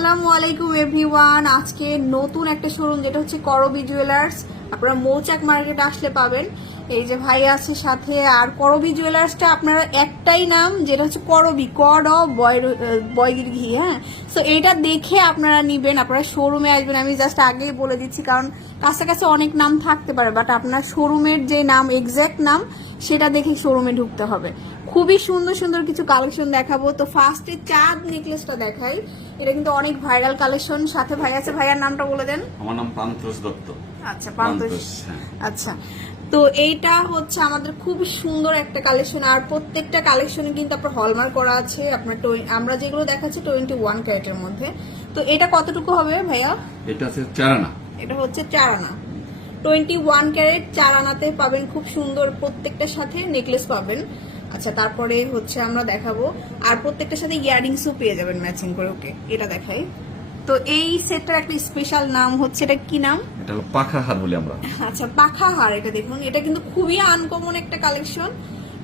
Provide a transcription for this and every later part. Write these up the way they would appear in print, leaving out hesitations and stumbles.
আসসালামু আলাইকুম এভরিওয়ান। আজকে নতুন একটা শোরুম যেটা হচ্ছে করবি জুয়েলার্স, আপনারা মৌচাক মার্কেটে আসলে পাবেন। এই যে ভাই আছে সাথে। আর করবি জুয়েলার্সটা আপনারা একটাই নাম, যেটা হচ্ছে করবি, কড অফ বয়গির ঘি। হ্যাঁ, সো এইটা দেখে আপনারা নিবেন, আপনারা শোরুমে আসবেন। আমি জাস্ট আগেই বলে দিচ্ছি, কারণ কাছাকাছি অনেক নাম থাকতে পারে, বাট আপনার শোরুমের যে নাম, এক্স্যাক্ট নাম, সেটা দেখে শোরুমে ঢুকতে হবে। খুবই সুন্দর সুন্দর কিছু কালেকশন দেখাবো। তো ফার্স্টে চাঁদ নেকলেসটা দেখাই। এটা কিন্তু অনেক ভাইরাল কালেকশন। সাথে ভাই আছে, ভাইয়ার নামটা বলে দেন। আমার নাম প্রান্তোষ দত্ত। আচ্ছা, প্রান্তোষ। আচ্ছা, তো এইটা হচ্ছে আমাদের খুব সুন্দর একটা কালেকশন। আর প্রত্যেকটা কালেকশনে কিন্তু আপনার হলমার্ক করা আছে। আপনার আমরা যেগুলো দেখাচ্ছি 21 ক্যারেটের মধ্যে। তো এটা কতটুকু হবে ভাইয়া? এটা হচ্ছে 4 আনা। এটা হচ্ছে 4 আনা, 21 ক্যারেট 4 আনাতে পাবেন। খুব সুন্দর, প্রত্যেকটার সাথে নেকলেস পাবেন। আচ্ছা, তারপরে হচ্ছে আমরা দেখাবো, আর প্রত্যেকটার সাথে ইয়ারিংসও পেয়ে যাবেন ম্যাচিং করে। ওকে, এটা দেখাই। তো এই সেটটার একটা স্পেশাল নাম হচ্ছে, এটা কি নাম? এটা হলো পাখা হার বলি আমরা। আচ্ছা, পাখা হার। এটা দেখুন, এটা কিন্তু খুবই আনকমন একটা কালেকশন।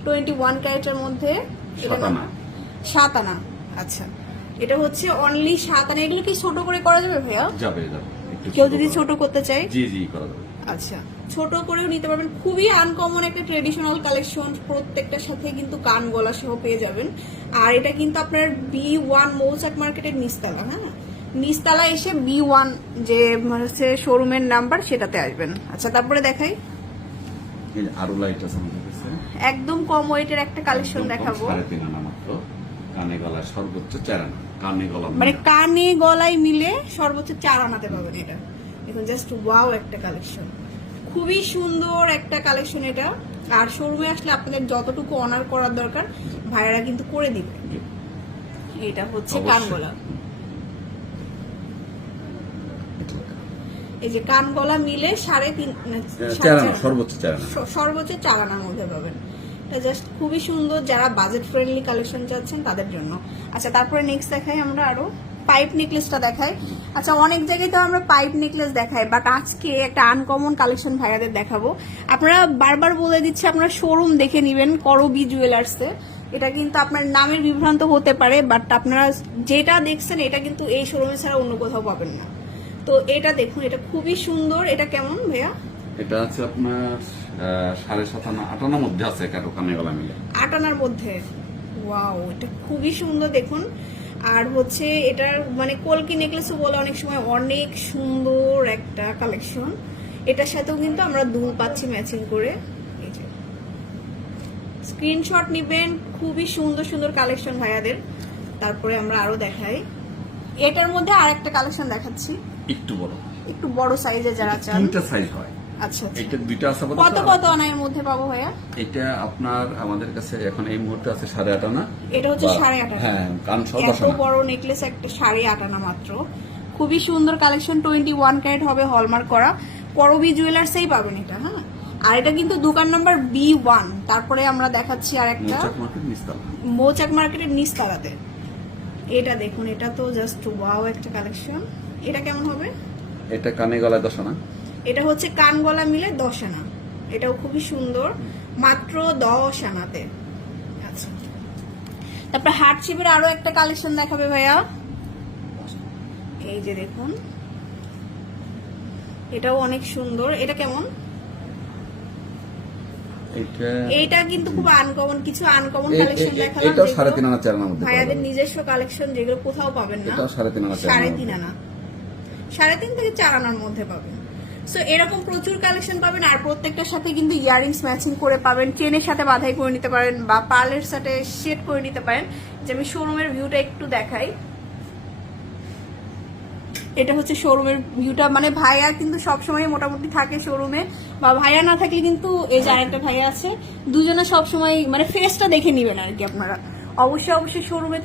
21 ক্যারেটের মধ্যে 7 আনা। 7 আনা। আচ্ছা, এটা হচ্ছে অনলি 7 আনা। এগুলো কি ছোট করে করা যাবে ভাইয়া? যাবে যাবে। কেউ যদি ছোট করতে চায়? জি জি, করা যাবে। আচ্ছা, ছোট করেও নিতে পারবেন। খুবই আনকমন একটা ট্রেডিশনাল কালেকশন। প্রত্যেকটার সাথে কিন্তু কান গলা সহ পেয়ে যাবেন। আর এটা কিন্তু আপনার B1 মৌচাক মার্কেটের নিচতলা। হ্যাঁ, নিচতলা এসে B1 যে হচ্ছে শোরুমের নাম্বার, সেটাতে আসবেন। আচ্ছা, তারপরে দেখাই। এই যে আরো লাইট আছে আমাদের কাছে। একদম কম ওয়েটের একটা কালেকশন দেখাবো। 3.5 আনা মাত্র। কানে গলায় সর্বোচ্চ 4 আনা। কানে গলা মানে কানে গলায় মিলে সর্বোচ্চ 4 আনাতে পাবেন। এটা দেখুন, জাস্ট ওয়াও একটা কালেকশন। খুবই সুন্দর একটা কালেকশন এটা। আর শোরুমে আসলে আপনাদের যতটুকু অনার করার দরকার ভাইয়ারা কিন্তু করে দিবে। এটা হচ্ছে কানগলা। এই যে কানগলা মিলে 4 আনা, সর্বোচ্চ 4 আনা। সর্বোচ্চ 4 আনার মধ্যে পাবেন। এটা জাস্ট খুবই সুন্দর, যারা বাজেট ফ্রেন্ডলি কালেকশন চাচ্ছেন তাদের জন্য। আচ্ছা, তারপরে নেক্সট দেখাই আমরা আরো পাইপ নেকলেসটা দেখাই। আচ্ছা, অনেক জায়গায় তো আমরা পাইপ নেকলেস দেখাই, বাট আজকে একটা আনকমন কালেকশন ভাইয়াদের দেখাবো। আপনারা বারবার বলে দিচ্ছে, আপনারা শোরুম দেখে নিবেন করবি জুয়েলার্সে। এটা কিন্তু আপনার নামের বিভ্রান্ত হতে পারে, বাট আপনারা যেটা দেখছেন এটা কিন্তু এই শোরুমে ছাড়া অন্য কোথাও পাবেন না। তো এটা দেখুন, এটা খুবই সুন্দর। এটা কেমন ভাইয়া? এটা আছে আপনার 7.5 আনা 8 আনার মধ্যে আছে, কারো কানে গলা মিলে 8 আনার মধ্যে। ওয়াও, এটা খুবই সুন্দর দেখুন। আর হচ্ছে এটার মানে কলকি নেকলেসও বলে অনেক সময়, অনেক সুন্দর একটা কালেকশন। এটার সাথেও কিন্তু আমরা দুল পাচ্ছি ম্যাচিং করে। এই যে স্ক্রিনশট নিবেন, খুবই সুন্দর সুন্দর কালেকশন ভাইয়াদের। তারপরে আমরা আরো দেখাই। এটার মধ্যে আরেকটা কালেকশন দেখাচ্ছি, একটু বড় সাইজে যারা চান। 3টা সাইজ হয়। আচ্ছা, এটা 2টা আছে। কত কত আনার মধ্যে পাবো ভাইয়া? এটা আপনার আমাদের কাছে এখন এই মুহূর্তে আছে 8.5 আনা। এটা হচ্ছে 8.5 আনা। হ্যাঁ, কান সহ এত বড় নেকলেস একটা 8.5 আনা মাত্র। খুবই সুন্দর কালেকশন। 21 ক্যারেট হবে, হলমার্ক করা। করবি জুয়েলার্সেই পাবেন এটা। হ্যাঁ, আর এটা কিন্তু দোকান নাম্বার B1। তারপরে আমরা দেখাচ্ছি আর একটা মৌচাক মার্কেটের নিচতলাতে। এটা দেখুন, এটা তো জাস্ট ওয়াও একটা কালেকশন। এটা কেমন হবে? এটা কানে গলায় 10 আনা। এটা হচ্ছে কান গলা মিলে 10 আনা। এটাও খুবই সুন্দর, মাত্র 10 আনাতে। আচ্ছা, তারপর হার্ট শেপের আরো একটা কালেকশন দেখাবে ভাইয়া। এই যে দেখুন, এটাও অনেক সুন্দর। এটা কেমন? এইটা কিন্তু খুব আনকমন, কিছু আনকমন কালেকশন দেখালাম। এটাও 3.5 আনা 4 আনার মধ্যে ভাইয়াদের নিজস্ব কালেকশন, যেগুলো কোথাও পাবেন না। এটাও 3.5 আনা 3.5 আনা, 3.5 থেকে 4 আনার মধ্যে পাবেন। সো এরকম প্রচুর কালেকশন পাবেন। আর প্রত্যেকটার সাথে কিন্তু ইয়ারিংস ম্যাচিং করে পাবেন। চেনের সাথে বাঁধাই করে নিতে পারেন, বা পার্লের সাথে সেট করে নিতে পারেন। যে আমি শোরুমের ভিউটা একটু দেখাই। এটা হচ্ছে শোরুমের ভিউটা। মানে ভাইয়া কিন্তু সবসময় মোটামুটি থাকে শোরুমে, বা ভাইয়া না থাকলে কিন্তু এই যে আরেকটা ভাইয়া আছে, দুজনে সবসময় মানে ফেসটা দেখে নিবেন আর কি। আপনারা অবশ্যই শোরুমে